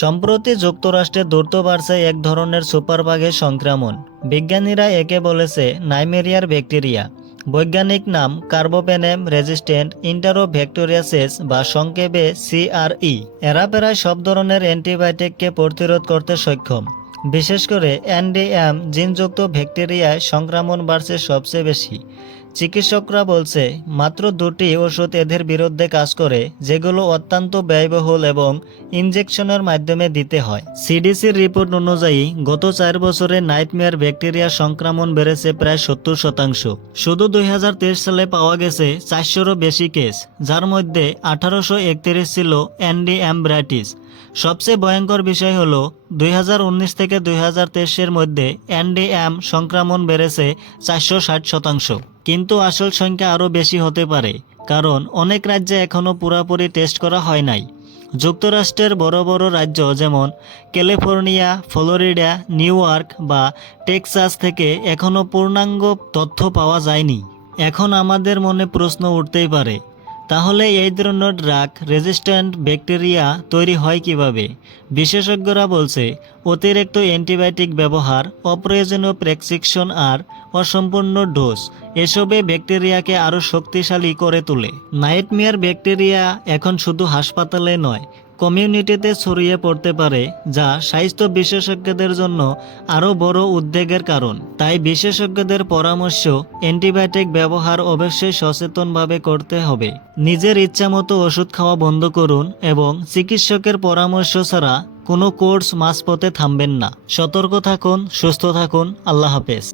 সম্প্রতি যুক্তরাষ্ট্রে দ্রুত বাড়ছে এক ধরনের সুপারবাগের সংক্রমণ। বিজ্ঞানীরা একে বলেছে নাইমেরিয়ার ব্যাকটেরিয়া। বৈজ্ঞানিক নাম কার্বোপেনেম রেজিস্ট্যান্ট ইন্টারোব্যাকটেরিয়াসিস বা সংক্ষেপে CRE। এরা প্রায় সব ধরনের অ্যান্টিবায়োটিককে প্রতিরোধ করতে সক্ষম। বিশেষ করে NDM জিনযুক্ত ব্যাকটেরিয়ায় সংক্রমণ বাড়ছে সবচেয়ে বেশি। চিকিৎসকরা বলছে মাত্র 2টি ওষুধ এদের বিরুদ্ধে কাজ করে, যেগুলো অত্যন্ত ব্যয়বহুল এবং ইনজেকশনের মাধ্যমে দিতে হয়। CDCর রিপোর্ট অনুযায়ী গত 4 বছরে নাইটমেয়ার ব্যাকটেরিয়া সংক্রমণ বেড়েছে প্রায় 70%। শুধু 2023 সালে পাওয়া গেছে 400রও বেশি কেস, যার মধ্যে 1831 ছিল NDM ব্রাইটিস। সবচেয়ে ভয়ঙ্কর বিষয় হলো 2019 থেকে 2023 মধ্যে NDM সংক্রমণ বেড়েছে 460%। কিন্তু আসল সংখ্যা আরও বেশি হতে পারে, কারণ অনেক রাজ্যে এখনও পুরোপুরি টেস্ট করা হয় নাই। যুক্তরাষ্ট্রের বড় বড় রাজ্য যেমন ক্যালিফোর্নিয়া, ফ্লোরিডা, নিউ ইয়র্ক বা টেক্সাস থেকে এখনও পূর্ণাঙ্গ তথ্য পাওয়া যায়নি। এখন আমাদের মনে প্রশ্ন উঠতেই পারে, তাহলে এই ধরনের ড্রাগ রেজিস্ট্যান্ট ব্যাকটেরিয়া তৈরি হয় কিভাবে? বিশেষজ্ঞরা বলছে অতিরিক্ত অ্যান্টিবায়োটিক ব্যবহার, অপ্রয়োজনীয় প্রেসক্রিপশন আর অসম্পূর্ণ ডোজ এসবে ব্যাকটেরিয়াকে আরও শক্তিশালী করে তোলে। নাইটমেয়ার ব্যাকটেরিয়া এখন শুধু হাসপাতালে নয়, কমিউনিটিতে ছড়িয়ে পড়তে পারে, যা স্বাস্থ্য বিশেষজ্ঞদের জন্য আরও বড় উদ্বেগের কারণ। তাই বিশেষজ্ঞদের পরামর্শ, অ্যান্টিবায়োটিক ব্যবহার অবশ্যই সচেতনভাবে করতে হবে। নিজের ইচ্ছামতো ওষুধ খাওয়া বন্ধ করুন এবং চিকিৎসকের পরামর্শ ছাড়া কোনো কোর্স মাঝপথে থামবেন না। সতর্ক থাকুন, সুস্থ থাকুন। আল্লাহ হাফেজ।